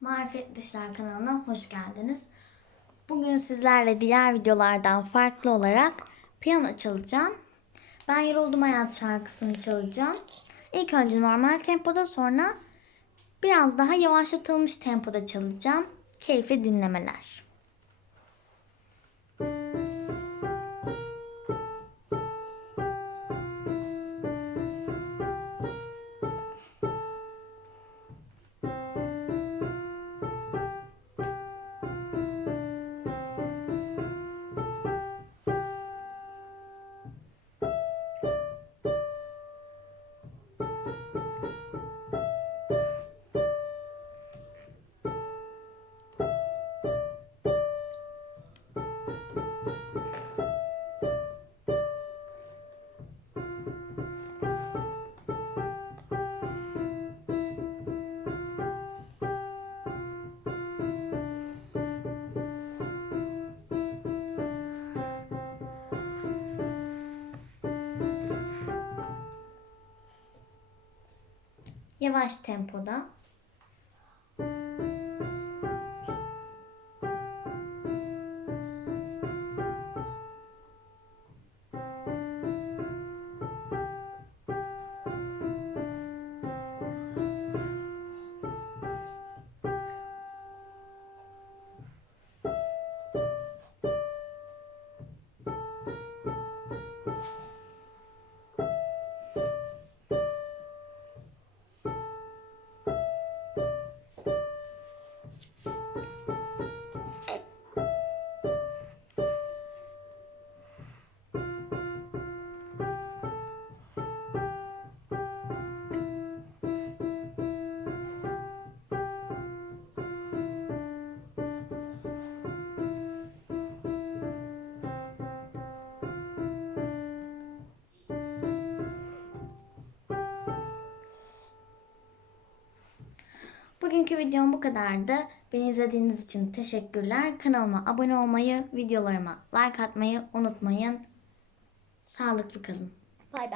Marifet Düşler kanalına hoş geldiniz. Bugün sizlerle diğer videolardan farklı olarak piyano çalacağım. Ben Yoruldum Hayat şarkısını çalacağım. İlk önce normal tempoda sonra biraz daha yavaşlatılmış tempoda çalacağım. Keyifli dinlemeler. Thank Yavaş tempoda. Bugünkü videom bu kadardı. Beni izlediğiniz için teşekkürler. Kanalıma abone olmayı, videolarıma like atmayı unutmayın. Sağlıklı kalın.